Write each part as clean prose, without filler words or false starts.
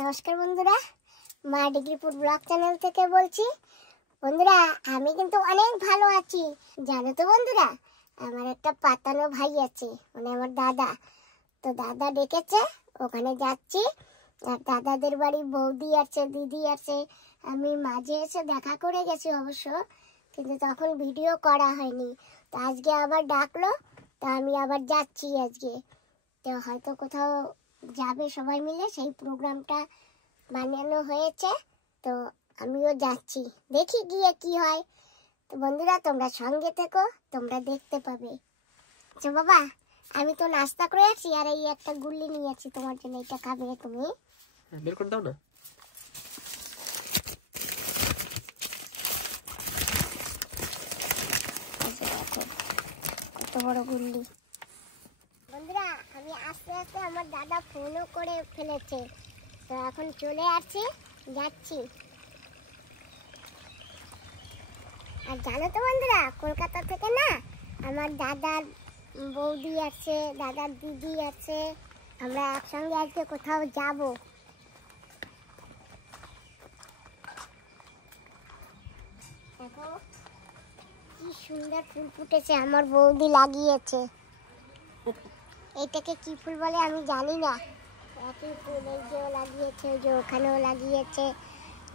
নমস্কার বন্ধুরা, মা ডিগ্রিপুর ব্লগ চ্যানেল থেকে বলছি। বন্ধুরা, আমি কিন্তু অনেক ভালো আছি। জানো তো বন্ধুরা, আমার একটা পাতানো ভাই আছে, মানে আমার দাদা। তো দাদা ডেকেছে, ওখানে যাচ্ছি। আর দাদাদের বাড়ি বৌদি আছে, দিদি আছে। আমি মাঝে এসে দেখা করে গেছি অবশ্য, কিন্তু তখন ভিডিও করা হয়নি। তো আজকে আবার ডাকলো, তো আমি আবার যাচ্ছি আজকে। তো হয়তো কোথাও যাবে সবাই মিলে, সেই প্রোগ্রামটা বানানো হয়েছে। তো আমিও যাচ্ছি, দেখি গিয়ে কি হয়। তো বন্ধুরা, তোমরা সঙ্গে থেকো, তোমরা দেখতে পাবে। তো বাবা, আমি তো নাস্তা করে আছি, আর এই একটা গুল্লি নিয়েছি তোমার জন্য। এটা খাবে তুমি? বের করে দাও না। কত বড় গুল্লি। বন্ধুরা, আমি আস্তে আস্তে আমার দাদা ফোনও করে ফেলেছে। তো এখন চলে আসছি, যাচ্ছি। আর জানো তো বন্ধুরা, কলকাতা থেকে না আমার দাদার বৌদি আছে, দাদার দিদি আছে। আমরা একসঙ্গে আজকে কোথাও যাব। দেখো কি সুন্দর ফুল ফুটেছে, আমার বৌদি লাগিয়েছে। এটাকে কি ফুল বলে আমি জানি না। একই ফুল, এই যে লাগিয়েছে, ওই যে ওখানেও লাগিয়েছে।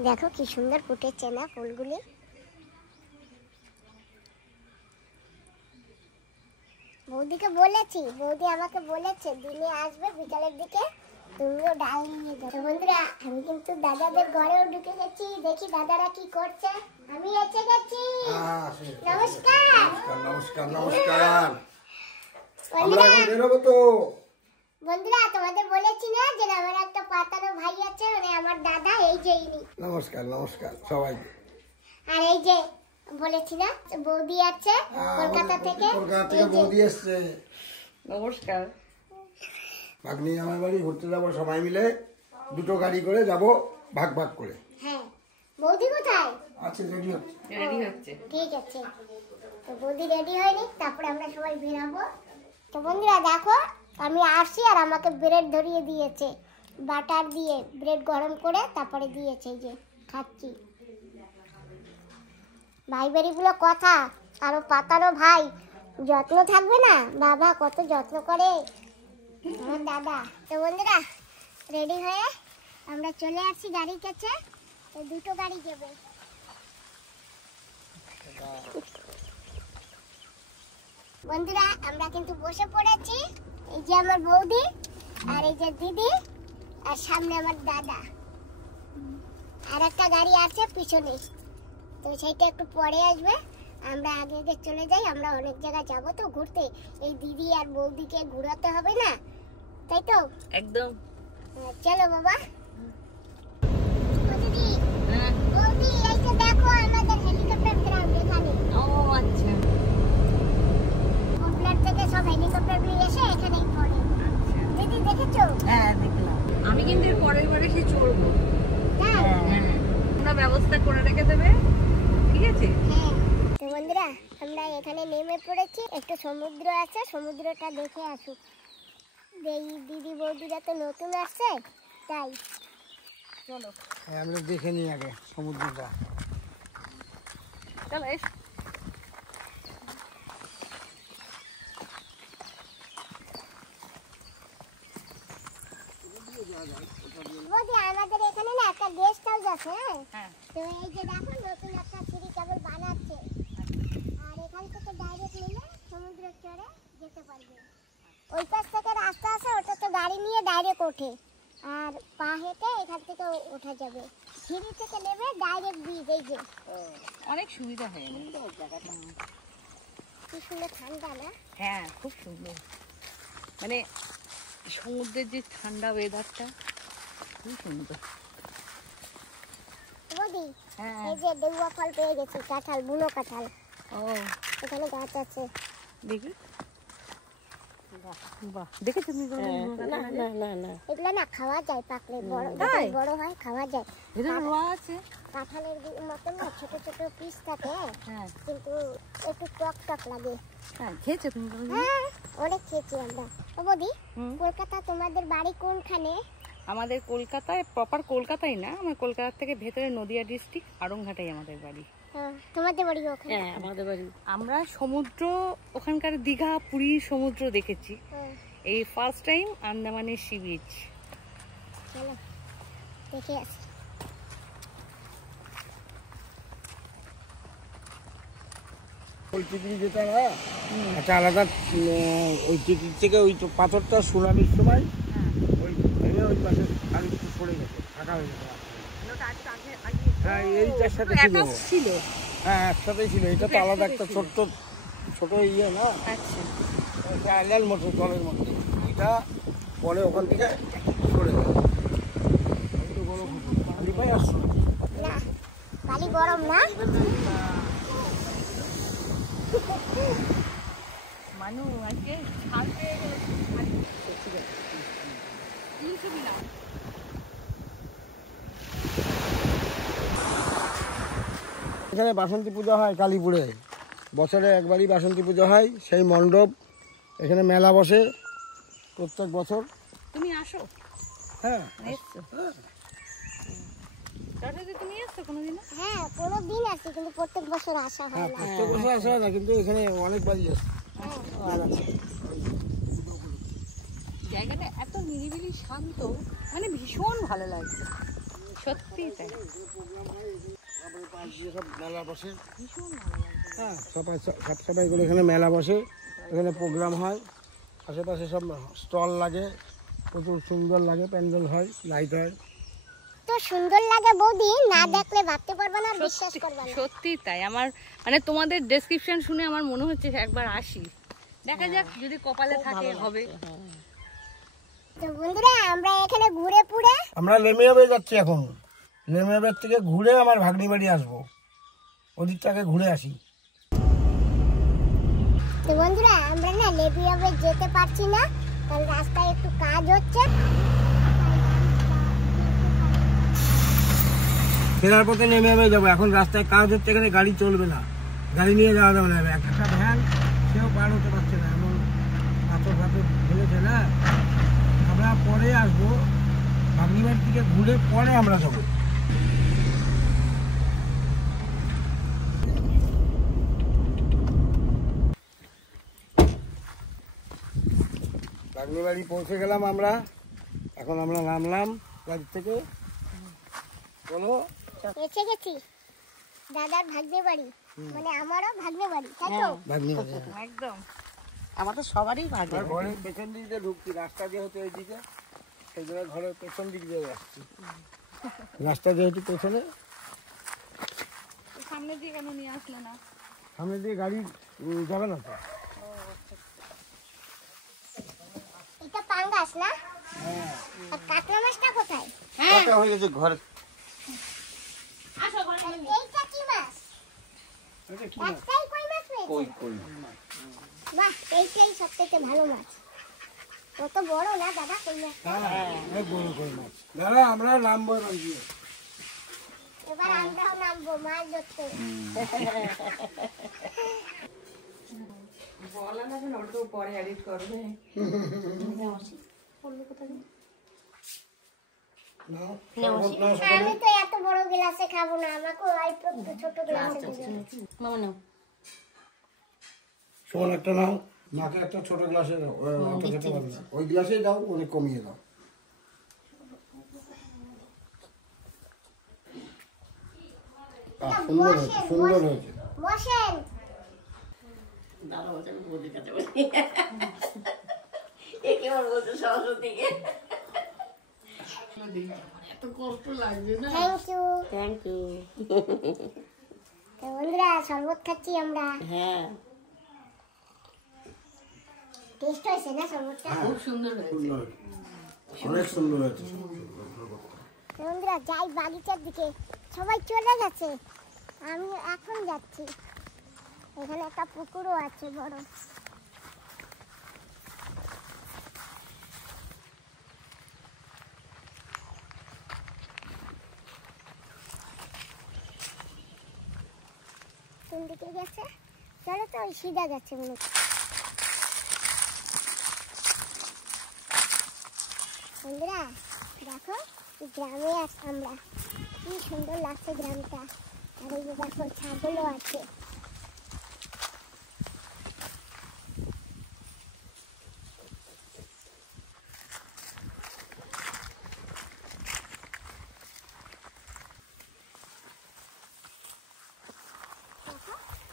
দেখো কি সুন্দর ফুটেছে না ফুলগুলি। বৌদিকে বলেছি, বৌদি আমাকে বলেছে দিনে আসবে বিকালের দিকে, তুমিও ডাল নিয়ে যাবে। বন্ধুরা, আমি কিন্তু দাদাদের ঘরেও ঢুকে গেছি, দেখি দাদারা কি করছে। আমি এসে গেছি। নমস্কার নমস্কার নমস্কার। আমরা এখন বেরোবো তো। বন্ধুরা, তোমাদের বলেছি না যে আমার একটা পাতানো ভাই আছে, মানে আমার দাদা। এই যে ইনি। নমস্কার নমস্কার সবাইকে। আর এই যে বলেছি না বৌদি আছে কলকাতা থেকে। কলকাতা থেকে বৌদি এসছে। নমস্কার। ভাগ্নি আমার বাড়ি ঘুরতে যাবো সবাই মিলে, দুটো গাড়ি করে যাব, ভাগ ভাগ করে। হ্যাঁ, বৌদি কোথায় আছে? রেডি হচ্ছে। রেডি হচ্ছে। ঠিক আছে। তো বৌদি রেডি হয়নি, তারপরে আমরা সবাই বেরাবো। তো বন্ধুরা দেখো, আমি আসছি আর আমাকে ব্রেড ধরিয়ে দিয়েছে, বাটার দিয়ে ব্রেড গরম করে তারপরে দিয়েছে। এই যে খাচ্ছি। ভাই বেরিগুলো কথা, আরো পাতানো ভাই, যত্ন থাকবে না বাবা, কত যত্ন করে আমার দাদা। তো বন্ধুরা, রেডি হয়ে আমরা চলে আসছি গাড়ির কাছে। তো দুটো গাড়ি যাবে। বন্ধুরা, আমরা কিন্তু বসে পড়েছি। এই যে আমার বৌদি, আর এই যে দিদি, আর সামনে আমার দাদা। আর একটা গাড়ি আছে পিছনে, তো সেইটা একটু পরে আসবে। আমরা আগে আগে চলে যাই, আমরা অনেক জায়গায় যাবো তো ঘুরতে। এই দিদি আর বৌদিকে ঘুরাতে হবে না, তাই তো? একদম। চলো বাবা। দিদি, বৌদি, এই যে দেখো আমাদের হেলিকপ্টার গ্রাউন্ড এখানে। ও আচ্ছা। কমপ্লেট থেকে সব হেলিকপ্টার গুলো এসে এখানেই পড়ে। দিদি দেখেছো? হ্যাঁ দেখলাম। আমি কিন্তু এর পরের বারে সে চড়বো। হ্যাঁ তোমরা ব্যবস্থা করে রেখে দেবে, ঠিক আছে? হ্যাঁ। তো বন্ধুরা, আমরা এখানে নেমে পড়েছি। একটু সমুদ্র আছে, সমুদ্রটা দেখে আসুক। এই দিদি বৌদিরা তো নতুন আসছে, তাই। চলো আমরা দেখে নিই আগে সমুদ্রটা। চলো এস। বৌদি, আমাদের এখানে না একটা গেস্ট হাউস আছে। হ্যাঁ। তো এই যে দেখো নতুন একটা সিঁড়ি কেবল বানাচ্ছে। আর এখান থেকে ডাইরেক্ট নিলে সমুদ্র চড়ে যেতে পারবে। ওই পাশ থেকে রাস্তা আছে, ওটা তো গাড়ি নিয়ে ডাইরেক্ট ওঠে। আর পা হেঁটে এখান থেকে ওঠা যাবে। সিঁড়ি থেকে নেবে ডাইরেক্ট ব্রিজ। এই যে অনেক সুবিধা হয়ে গেছে জায়গাটা। কি সুন্দর ঠান্ডা না? হ্যাঁ, খুব সুন্দর। মানে সমুদ্রের যে ঠান্ডা ওয়েদারটা খুব সুন্দর। বৌদি, হ্যাঁ। এই যে দেউয়া ফল পেয়ে গেছি, কাঁঠাল, বুনো কাঁঠাল। ও এখানে গাছ আছে। দেখি। বাহ, দেখেছো তুমি? না না না না, এগুলো না খাওয়া যায়, পাকলে বড় তাই? বড় হয়, খাওয়া যায়। এরকম রোয়া আছে। কাঁঠালের মতন না ছোট ছোট পিস থাকে, হ্যাঁ কিন্তু একটু টক টক লাগে। হ্যাঁ, খেয়েছো তুমি? হ্যাঁ, অনেক খেয়েছি আমরা। ও বৌদি, হুম। কলকাতা তোমাদের বাড়ি কোনখানে? আমাদের কলকাতায়, প্রপার কলকাতায় না, আমার কলকাতা থেকে ভেতরে নদিয়া ডিস্ট্রিক্ট আড়ংঘাটাই আমাদের বাড়ি। তোমাদের বাড়ি ওখানে? হ্যাঁ আমাদের বাড়ি। আমরা সমুদ্র ওখানকার দীঘা পুরী সমুদ্র দেখেছি, এই ফার্স্ট টাইম আন্দামানের সি বিচ। চলো দেখে আসি। ওই টিকিট যেটা না একটা আলাদা, ওই টিকিট থেকে ওই পাথরটা সুনামির সময় ওই ভেঙে ওই পাশে খালি একটু পড়ে গেছে, ফাঁকা হয়ে গেছে। হ্যাঁ এইটার সাথে ছিল, হ্যাঁ একসাথেই ছিল। এটা তো আলাদা একটা ছোট্ট ছোট ইয়ে না, আইল্যান্ড মতো জলের মধ্যে। এটা পরে ওখান থেকে সরে গেল। খালি পাই আসছো না, বালি গরম না? মানু আজকে ছাড় পেয়ে গেল। এখানে বাসন্তী পূজা হয় কালীপুরে, বছরে একবারই বাসন্তী পূজা হয়। সেই মণ্ডপ, এখানে মেলা বসে প্রত্যেক বছর। তুমি আসো? হ্যাঁ এসছো? তুমি এসছো কোনোদিন? হ্যাঁ কোনোদিন আসি, কিন্তু প্রত্যেক বছর আসা হয় হ্যাঁ না। প্রত্যেক বছর আসা হয় না, কিন্তু এখানে অনেকবারই আসে। জায়গাটা এত নিরিবিলি শান্ত, মানে ভীষণ ভালো লাগছে সত্যি। তাই সব মেলা বসে, ভীষণ ভালো লাগছে। হ্যাঁ সবাই করে এখানে মেলা বসে, এখানে প্রোগ্রাম হয়, আশেপাশে সব স্টল লাগে, প্রচুর সুন্দর লাগে, প্যান্ডেল হয়, লাইট হয়। তো সুন্দর লাগে বৌদি, না দেখলে ভাবতে পারবে না, বিশ্বাস করবে না। সত্যি তাই। আমার মানে তোমাদের ডেসক্রিপশন শুনে আমার মনে হচ্ছে একবার আসি, দেখা যাক যদি কপালে থাকে হবে। তো বন্ধুরা আমরা এখানে ঘুরে পুরে আমরা লেমিয়াবে যাচ্ছি এখন। লেমিয়াবের থেকে ঘুরে আমার ভাগ্নি বাড়ি আসবো, ওদিকটাকে ঘুরে আসি। তো বন্ধুরা আমরা না লেবিয়াবে যেতে পারছি না, কারণ রাস্তায় একটু কাজ হচ্ছে। ফেরার পথে লেমিয়াবে যাবো, এখন রাস্তায় কাজ হচ্ছে, এখানে গাড়ি চলবে না, গাড়ি নিয়ে যাওয়া যাবে না। একটা ভ্যান সেও পার হতে পারছে না, এমন পাথর ফাথর ফেলেছে না। আমরা পরে আসবো, ভাগ্নি বাড়ি থেকে ঘুরে পরে আমরা যাবো। ভাগ্নি বাড়ি পৌঁছে গেলাম আমরা, এখন আমরা নামলাম গাড়ি থেকে। বলো, এসে গেছি দাদার ভাগ্নে বাড়ি, মানে আমারও ভাগ্নে বাড়ি, তাই তো? ভাগ্নি বাড়ি একদম আমাদের সবারই ভাগ্য। ঘরের পেছন দিক দিয়ে ঢুকছি, রাস্তা যেহেতু এইদিকে, সেই জন্য ঘরের পেছন দিক দিয়ে আসছি। রাস্তা যেহেতু পেছনে, সামনে দিয়ে কেন নিয়ে আসলো না? সামনে দিয়ে গাড়ি যাবে না তো। এটা পাঙ্গাস না? আর কাতলা মাছটা কোথায়? হয়ে গেছে ঘরে। এইটা কি মাছ? একটাই কই মাছ পেয়েছে? বাহ, এইটাই সবথেকে ভালো মাছ। কত বড় না দাদা কই মাছটা? বড় কই মাছ। দাদা আমরা নামবো এবার গিয়ে। এবার আমরাও নামবো মাছ ধরতে। বলা না কেন, ওটা পরে এডিট করবে। আমি তো এত বড় গ্লাসে খাবো না, আমাকে অল্প একটু ছোট গ্লাসে দিবেন। মামা নাও। শোন একটা নাও, মাকে একটা ছোট গ্লাসে দাও, খেতে পারবে না। ওই গ্লাসেই দাও, অনেক কমিয়ে দাও। সুন্দর হয়েছে, সুন্দর হয়েছে। বসেন। দাদা বলছে আমি বৌদির কাছে বলি। এ কেমন বলছে সরস্বতীকে। এত কষ্ট লাগছে না। Thank you. Thank you. বন্ধুরা শরবত খাচ্ছি আমরা। হ্যাঁ টেস্ট হয়েছে না শরবতটা? খুব সুন্দর হয়েছে। অনেক সুন্দর হয়েছে। বন্ধুরা যাই বাগিচার দিকে, সবাই চলে গেছে, আমি এখন যাচ্ছি। এখানে একটা পুকুরও আছে বড়। কোন দিকে গেছে? চলো তো, ওই সিধা যাচ্ছে মনে হচ্ছে। বন্ধুরা দেখো গ্রামে আছি আমরা, কি সুন্দর লাগছে গ্রামটা। আর এই যে দেখো ছাগলও আছে।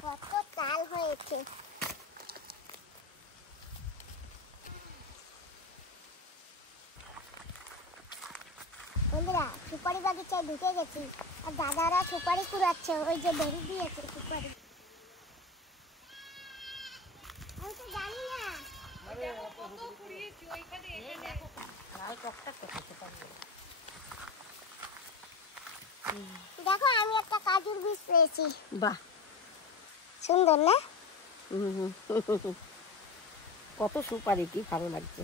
কত তাল হয়েছে। বন্ধুরা সুপারি বাগিচায় ঢুকে গেছি, আর দাদারা সুপারি কুড়াচ্ছে, ওই যে বেরি দিয়েছে সুপারি। আমি তো জানি না। দেখো আমি একটা কাজুর বীজ পেয়েছি। বাহ, সুন্দর না? কত সুপারি, কি ভালো লাগছে।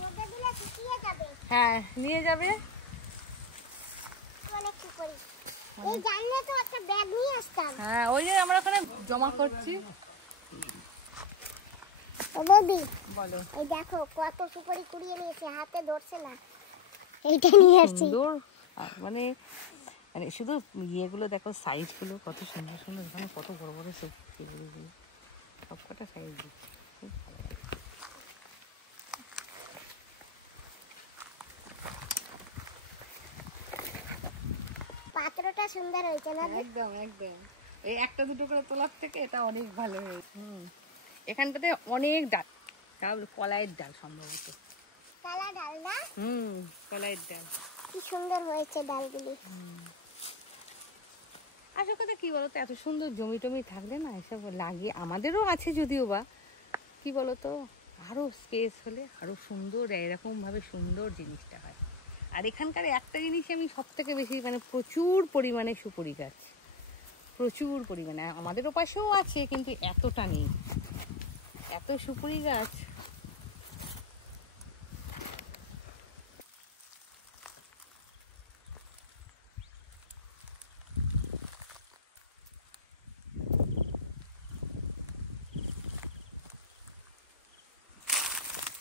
রোদে দিলে শুকিয়ে যাবে। হ্যাঁ নিয়ে যাবে। অনেক সুপারি। এই জানলে তো একটা ব্যাগ নিয়ে আসতাম। হ্যাঁ ওই যে আমরা ওখানে জমা করছি। ও বৌদি, বলো। এই দেখো কত সুপারি কুড়িয়ে নিয়েছে, হাতে ধরছে না। এইটা নিয়ে আসছি। সুন্দর, মানে মানে শুধু ইয়েগুলো দেখো, সাইজগুলো কত সুন্দর সুন্দর, এখানে কত বড় বড় সব সবকটা সাইজ দিচ্ছে, খুব ভালো লাগে। পাত্রটা সুন্দর হয়েছে না? একদম একদম, এই একটা দুটো করে তোলার থেকে এটা অনেক ভালো হয়েছে। এখানটাতে অনেক ডাল, ডাল কলাইয়ের ডাল সম্ভবত। কালা ডাল না? কলাইয়ের ডাল। কি সুন্দর হয়েছে ডালগুলি। আসল কথা কি বলতো, এত সুন্দর জমি টমি থাকলে না এসব লাগিয়ে, আমাদেরও আছে যদিও বা, কি বলতো আরো স্পেস হলে আরো সুন্দর এরকম ভাবে সুন্দর জিনিসটা হয়। আর এখানকার একটা জিনিসই আমি সব থেকে বেশি, মানে প্রচুর পরিমাণে সুপারি গাছ, প্রচুর পরিমাণে। আমাদের ওপাশেও আছে কিন্তু এতটা নেই, এত সুপারি গাছ।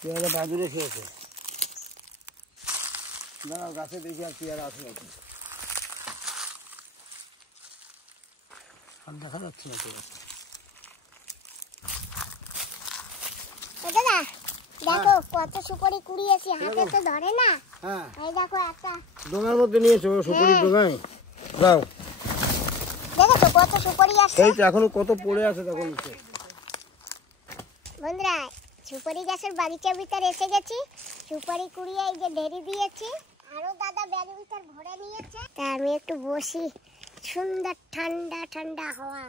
পেয়ারা বাদুরে খেয়েছে। না গাছে দেখি আর পেয়ারা আছে নাকি, আর দেখা যাচ্ছে না তো। দাদা দেখো কত সুপারি কুড়িয়েছি, হাতে তো ধরে না। হ্যাঁ, এই দেখো একটা ডোঙার মধ্যে নিয়েছো, সুপারির ডোঙায় দাও। দেখো তো কত সুপারি আসছে। এই তো এখনো কত পড়ে আছে দেখো নিচে। বন্ধুরা সুপারি গাছের বাগিচার ভিতরে এসে গেছি, সুপারি কুড়িয়ে এই যে ঢেরি দিয়েছি, আরো দাদা ব্যাগের ভিতর ভরে নিয়েছে। তা আমি একটু বসি, সুন্দর ঠান্ডা ঠান্ডা হাওয়া।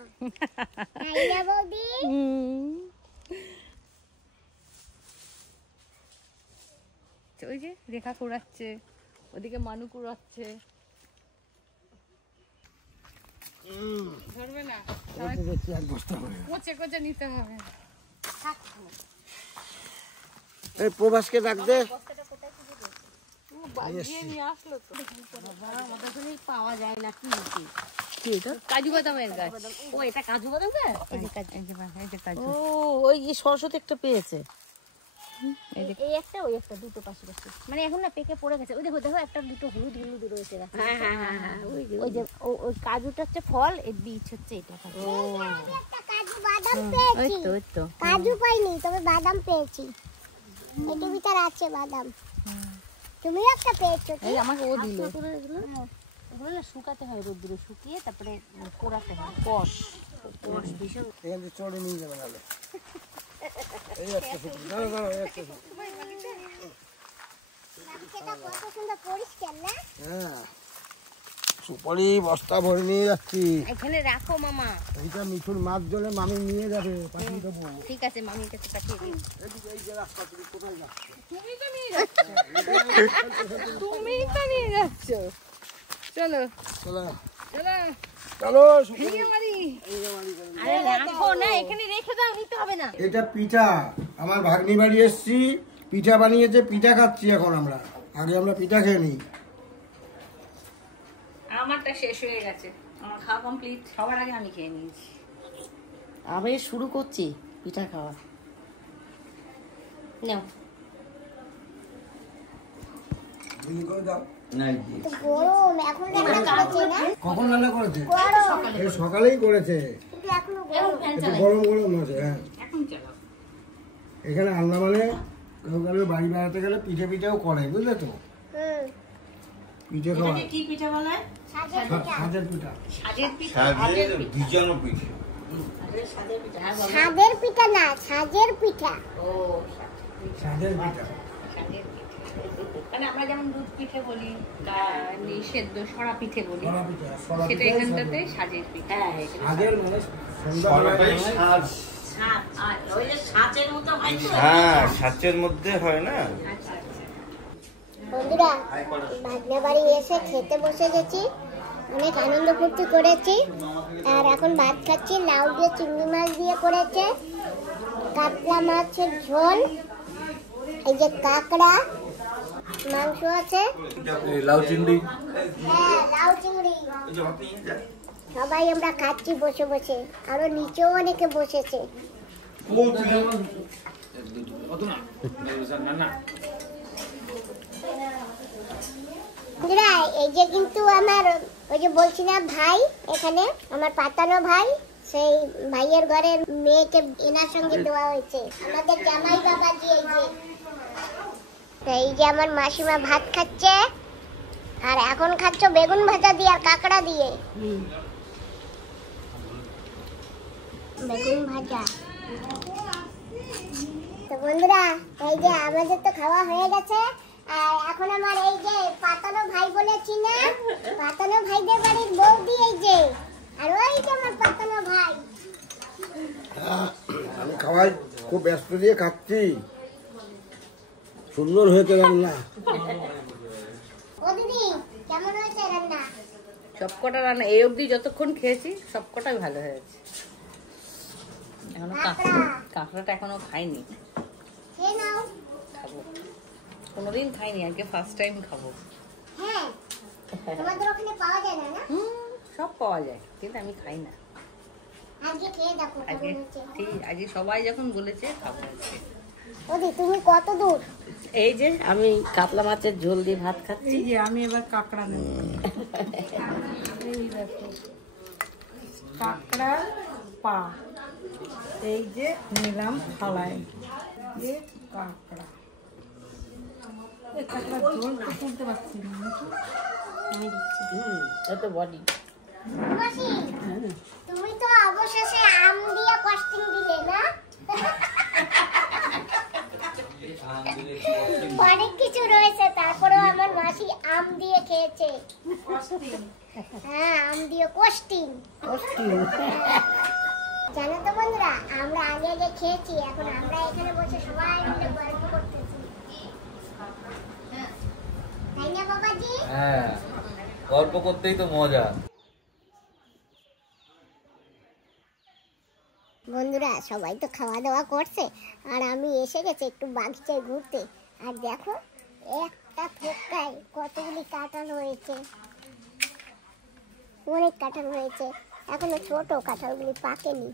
তাই না বৌদি? ওই যে রেখা কুড়াচ্ছে, ওদিকে মানু কুড়াচ্ছে। ধরবে না, দেখছি এক বস্তা হয়ে গেছে। কোচে কোচে নিতে হবে। এই প্রভাসকে ডাক দে। বাগিয়ে নিয়ে আসলো তো। পাওয়া যায় না কি হচ্ছে? কি এটা? কাজু বাদামের গাছ। ও এটা কাজু বাদাম গাছ? এই যে কাজু। ও ওই সরস্বতী একটা পেয়েছে। এই একটা ওই একটা, দুটো পাশে পাশে, মানে এখন না পেকে পড়ে গেছে। ওই দেখো দেখো একটা দুটো হলুদ হলুদ রয়েছে গাছে। হ্যাঁ ওই যে ওই কাজুটা হচ্ছে ফল, এর বীজ হচ্ছে এটা। ও একটা কাজু বাদাম ওই পেয়েছি। তো ওই তো। কাজু পাইনি, তবে বাদাম পেয়েছি। এটার ভিতরে আছে বাদাম। তুমিও একটা পেয়েছো কি? এই আমাকে ও দিল। এগুলো না শুকাতে হয় রোদ্দুরে, শুকিয়ে তারপরে পোড়াতে হয়। কষ ভীষণ। এখান থেকে চড়ে নিয়ে যাবে নাহলে। এই একটা সুপারি, দাঁড়াও দাঁড়াও, এই একটা সুপারি। বাগিচাটা কত সুন্দর পরিষ্কার না? হ্যাঁ, সুপারি বস্তা ভরে নিয়ে যাচ্ছি। এখানে রাখো মামা। এইটা মিঠুর মাছ জলে মামি নিয়ে যাবে, পাঠিয়ে দেবো। ঠিক আছে, মামির কাছে পাঠিয়ে দিন। এদিকে এই যে রাস্তা, তুমি কোথায় যাচ্ছ? তুমি তো নিয়ে যাচ্ছ। তুমিই তো নিয়ে যাচ্ছ। চলো চলো চলো চলো সুপারি। ভেঙে মারি। আরে রাখো না, এখানে রেখে দাও, নিতে হবে না। এটা পিঠা, আমার ভাগ্নি বাড়ি এসছি, পিঠা বানিয়েছে, পিঠা খাচ্ছি এখন আমরা। আগে আমরা পিঠা খেয়ে নিই। আমারটা শেষ হয়ে গেছে, আমার খাওয়া কমপ্লিট। সবার আগে আমি খেয়ে নিয়েছি। আমি শুরু করছি পিঠা খাওয়া। নাও বুঝি করে দাও। তো গরম এখন রান্না করেছে না কখন রান্না করেছে? গরম এই সকালেই করেছে, কিন্তু এখনো গরম একটু গরম গরম আছে। হ্যাঁ, এখন চালাও। এখানে রান্না মানে কেউ কারোর বাড়ি বেড়াতে গেলে পিঠে পিঠেও করে, বুঝলে তো? পিঠে খাওয়া, কি পিঠা বলে? সাজের পিঠা সাজের পিঠা। সাজের পিঠা। সাজের ভিজানো পিঠে। সাজের পিঠা। হ্যাঁ বাবা। সাদের পিঠা না সাজের পিঠা ও সাজের পিঠা। সাজের পিঠা। মানে আমরা যেমন দুধ পিঠে বলি, সেদ্ধ সরা পিঠে বলি, সরা পিঠা, সরা সেটা পিঠাই এখানটাতে সাজের। সাজের পিঠা। হ্যাঁ এখানে সাজের মানে সন্ধ্যা সরাটাই সাজ। সাজ। আর ওই যে সাজের মতো হয় তো? হ্যাঁ, সাজের মধ্যে হয় না। আচ্ছা আচ্ছা। বন্ধুরা ভাগ্নে বাড়ি এসে খেতে বসে গেছি, অনেক আনন্দ ফুর্তি করেছি। আর এখন ভাত খাচ্ছি, লাউ দিয়ে চিংড়ি মাছ দিয়ে করেছে, কাতলা মাছের ঝোল, এই যে কাঁকড়া, মাংস আছে, লাউ চিংড়ি। হ্যাঁ লাউ চিংড়ি। সবাই আমরা খাচ্ছি বসে বসে, আরো নিচেও অনেকে বসেছে। বন্ধুরা এই যে কিন্তু আমার ওই যে বলছি না ভাই, এখানে আমার পাতানো ভাই, সেই ভাইয়ের ঘরের মেয়েকে এনার সঙ্গে দেওয়া হয়েছে, আমাদের জামাই বাবাজি। এই যে আমার মাসিমা ভাত খাচ্ছে, আর এখন খাচ্ছ বেগুন ভাজা দিয়ে আর কাঁকড়া দিয়ে বেগুন ভাজা। তো বন্ধুরা এই যে আমাদের তো খাওয়া হয়ে গেছে, আর এখন আমার এই যে পাতানো ভাই বলেছি না, পাতানো ভাইদের বাড়ির বৌদি এই যে, আর ওই যে আমার পাতানো ভাই। আমি খাওয়াই খুব ব্যস্ত দিয়ে খাচ্ছি। সুন্দর হয়েছে রান্না। ও দিদি কেমন হয়েছে রান্না? সবকটা রান্না এই অবধি যতক্ষণ খেয়েছি সবকটাই ভালো হয়েছে। এখনো কাঁকড়াটা এখনো খাইনি, খেয়ে নাও। খাবো। কোনোদিন খাইনি, আজকে ফার্স্ট টাইম খাবো। হ্যাঁ তোমাদের ওখানে পাওয়া যায় না না? সব পাওয়া যায় কিন্তু আমি খাই না। আজকে খেয়ে দেখো আজকে কেমন হয়েছে। ঠিক আজকে সবাই যখন বলেছে খাবো আজকে। ওদি তুমি কত দূর? এই যে আমি কাতলা মাছের ঝোল দিয়ে ভাত খাচ্ছি। এই যে আমি এবার কাঁকড়া নেব। এই দেখো কাঁকড়া পা, এই যে নিলাম থালায়, যে কাঁকড়া। এই কাঁকড়ার ঝোল তো তুলতে পারছি না। আমি দিচ্ছি। এত বডি। মাসি তুমি তো অবশেষে আম দিয়ে কস্টিং দিলে না? অনেক কিছু রয়েছে, তারপরেও আমার মাসি আম দিয়ে খেয়েছে। হ্যাঁ আম দিয়ে কস্টিং। জানো তো বন্ধুরা আমরা আগে আগে খেয়েছি, এখন আমরা এখানে বসে সবাই মিলে গল্প করতেছি, তাই না বাবাজি? হ্যাঁ, গল্প করতেই তো মজা। বন্ধুরা সবাই তো খাওয়া দাওয়া করছে, আর আমি এসে গেছি একটু বাগিচায় ঘুরতে। আর দেখো একটা থোকায় কতগুলি কাঁঠাল হয়েছে, অনেক কাঁঠাল হয়েছে, এখনো ছোট কাঁঠালগুলি পাকেনি।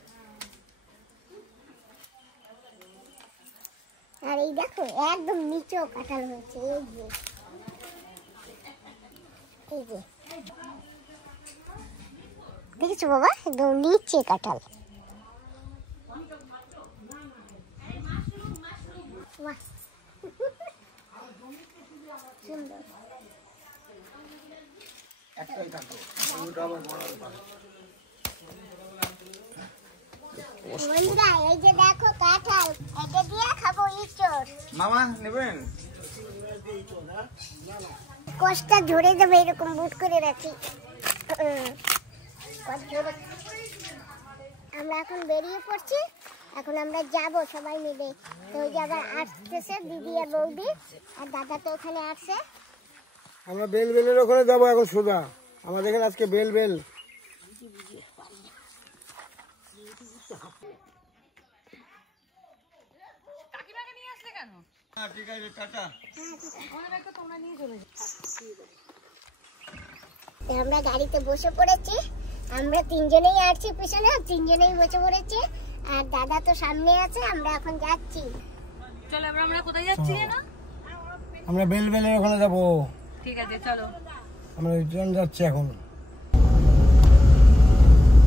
আর এই দেখো একদম নিচেও কাঁঠাল হয়েছে, এই যে এই যে দেখেছো বাবা, একদম নিচে কাঁঠাল। বাহ সুন্দর। একটাই কাটো, ওটা আবার বড় পারে। বন্ধুরা এই যে দেখো কাঁঠাল, এটা দিয়ে খাবো ইঁচড়। মামা নেবেন? কষ্টটা ঝরে যাবে এরকম বুট করে রাখি। আমরা এখন বেরিয়ে পড়ছি, এখন আমরা যাব সবাই মিলে। তো ওই যে আবার আসতেছে দিদি আর বৌদি, আর দাদা তো ওখানে আসছে। আমরা বেল বেলের ওখানে যাবো এখন সোজা। আমাদের এখানে আজকে বেল বেল। ঠিক আছে, টাটা। আমরা গাড়িতে বসে পড়েছি, আমরা তিনজনেই আসছি পিছনে, তিনজনেই বসে পড়েছি, আর দাদা তো সামনে আছে। আমরা এখন যাচ্ছি। চলো এবার আমরা কোথায় যাচ্ছি না? আমরা বেলবেলের ওখানে যাবো। ঠিক আছে চলো। আমরা রিটার্ন যাচ্ছি এখন।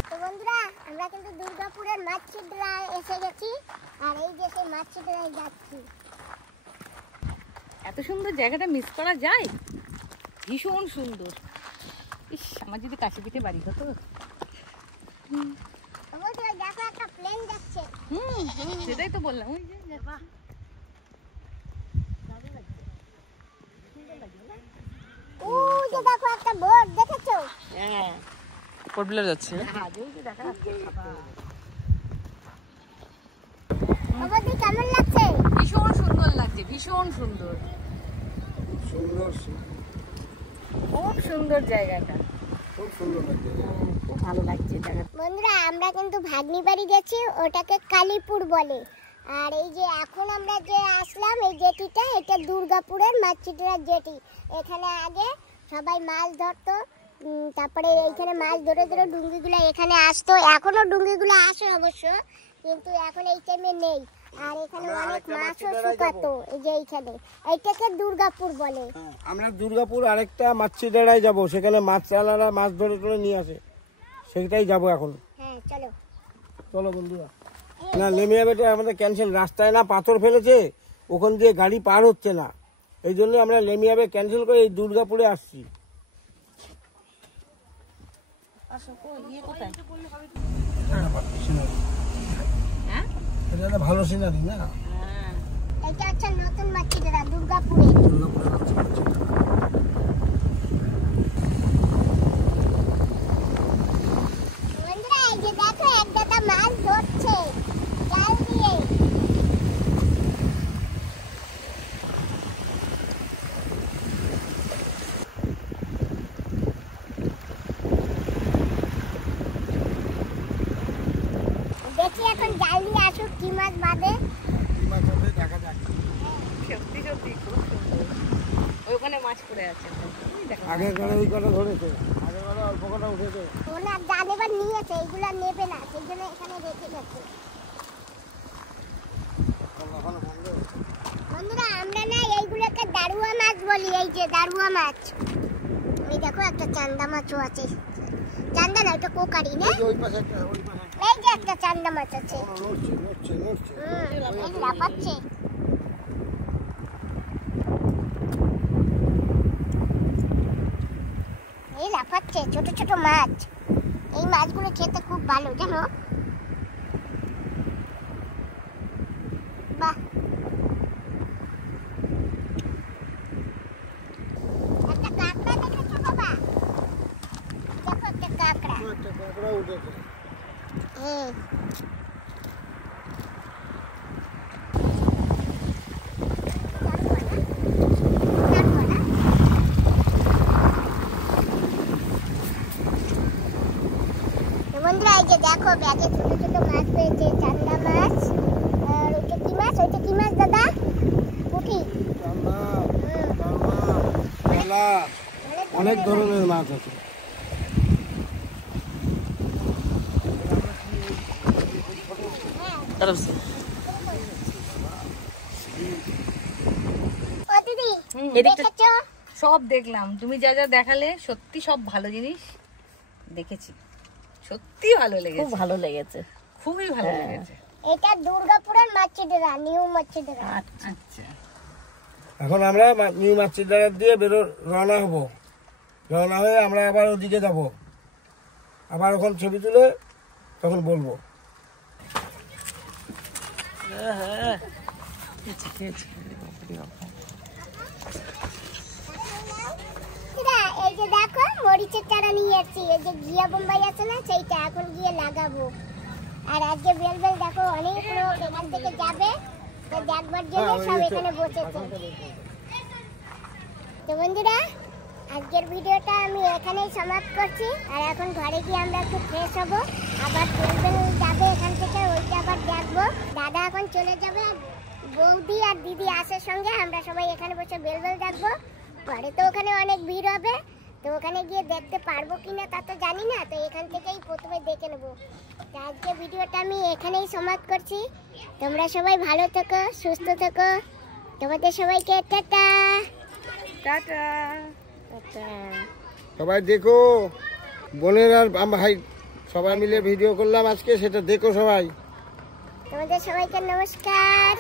তো বন্ধুরা আমরা কিন্তু দুর্গাপুরের মাছচিতড়ায় এসে গেছি, আর এই যে সেই মাছচিতড়ায় যাচ্ছি। এত সুন্দর জায়গাটা মিস করা যায়? ভীষণ সুন্দর। ইস, আমার যদি কাছে পিঠে বাড়ি হতো। তো বন্ধুরা দেখো একটা প্লেন যাচ্ছে। সেটাই তো বললাম। ওই যে ও যে দেখো একটা বোট, দেখেছো? হ্যাঁ, পোর্টব্লেয়ার যাচ্ছে। তোমাদের কেমন লাগছে? ভীষণ সুন্দর লাগছে, ভীষণ সুন্দর, সুন্দর, খুব সুন্দর জায়গাটা, খুব সুন্দর লাগছে। খুব ভালো লাগছে জায়গাটা। বন্ধুরা আমরা কিন্তু ভাগ্নি বাড়ি গেছি, ওটাকে কালীপুর বলে। আর এই যে এখন আমরা যে আসলাম এই জেটিটা, এটা দুর্গাপুরের মাছচিতড়ার জেটি। এখানে আগে সবাই মাছ ধরতো, তারপরে এইখানে মাছ ধরে ধরে ডুঙ্গিগুলো এখানে আসতো। এখনো ডুঙ্গিগুলো আসে অবশ্য, কিন্তু এখন এই টাইমে নেই। আর এখানে অনেক মাছও শুকাতো। এই যে এইখানে, এইটাকে দুর্গাপুর বলে। আমরা দুর্গাপুর আরেকটা মাছচিতড়ায় যাব, সেখানে মাছ চালারা মাছ ধরে ধরে নিয়ে আসে, সেটাই যাব এখন। হ্যাঁ চলো। চলো বন্ধুরা। না লেমিয়া বেটে আমাদের ক্যান্সেল, রাস্তায় না পাথর ফেলেছে, ওখান দিয়ে গাড়ি পার হচ্ছে না, এই জন্য আমরা লেমিয়াবে ক্যান্সেল করে এই দুর্গাপুরে আসছি। এটা ভালো সিনারি না? এটা হচ্ছে নতুন মাছচিতড়া দুর্গাপুরে। বন্ধুরা এই যে দেখো এক দাদা মাছ ধরছে জাল দিয়ে। দেখি এখন জাল দিয়ে আসুক কি মাছ বাঁধে। দেখা যাক। সত্যি সত্যি খুব সুন্দর। ওখানে মাছ পড়ে আছে, দেখো। আগের করে ওই কটা ধরেছে, আগের করে অল্প কটা উঠেছে। ওনার জাল এবার নিয়েছে, এইগুলা নেবে না, সেই জন্য এখানে রেখে গেছে। বন্ধুরা আমরা না এইগুলোকে দারুয়া মাছ বলি, এই যে দারুয়া মাছ। এই দেখো একটা চান্দা মাছও আছে। চান্দা না, এটা কোকারি না? ওই পাশে একটা, ওই পাশে একটা। এই যে একটা চান্দা মাছ আছে। নড়ছে নড়ছে নড়ছে। এই লাফাচ্ছে। এই লাফাচ্ছে ছোট ছোট মাছ। এই মাছগুলো খেতে খুব ভালো জানো। বাহ, একটা কাঁকড়া দেখেছো বাবা? দেখো একটা কাঁকড়া। একটা কাঁকড়া উঠেছে। হুম। বন্ধুরা এই যে দেখো ব্যাগে ছোট ছোট মাছ পেয়েছে, চান্দা মাছ। আর ওইটা কি মাছ? ওইটা কি মাছ দাদা? পুঁটি। অনেক ধরনের মাছ আছে। ও দিদি এদিকটা দেখেছো? সব দেখলাম, তুমি যা যা দেখালে সত্যি সব ভালো জিনিস দেখেছি, সত্যি ভালো লেগেছে, খুব ভালো লেগেছে। খুবই ভালো লেগেছে। এটা দুর্গাপুরের মাছচিতড়া, নিউ মাছচিতড়া। আচ্ছা, এখন আমরা নিউ মাছচিতড়া দিয়ে রওনা হব। রওনা হয়ে আমরা আবার ওদিকে যাব, আবার ওখানে ছবি তুলে তখন বলবো। এই যে দেখো মরিচের চারা নিয়ে যাচ্ছি, এই যে ঘিয়া বোম্বাই আছে না, সেইটা এখন গিয়ে লাগাবো। আর আজকে বেলবেল দেখো অনেক লোক এখান থেকে যাবে, তো দেখবার জন্য সব এখানে বসেছে। তো বন্ধুরা আজকের ভিডিওটা আমি এখানেই সমাপ্ত করছি। আর এখন ঘরে গিয়ে আমরা একটু ফ্রেশ হবো, আবার বেলবেল যাবে এখান থেকে, ওইটা আবার দেখবো। দাদা এখন চলে যাবে, বৌদি আর দিদি আসার সঙ্গে আমরা সবাই এখানে বসে বেলবেল দেখবো। পরে তো ওখানে অনেক ভিড় হবে, তো ওখানে গিয়ে দেখতে পারবো কিনা তা তো জানি না, তো এখান থেকেই প্রথমে দেখে নেবো। আজকে ভিডিওটা আমি এখানেই সমাপ্ত করছি। তোমরা সবাই ভালো থেকো, সুস্থ থেকো। তোমাদের সবাইকে টাটা টাটা। টাটা। সবাই দেখো, বোনের আর ভাই সবাই মিলে ভিডিও করলাম আজকে, সেটা দেখো সবাই। তোমাদের সবাইকে নমস্কার।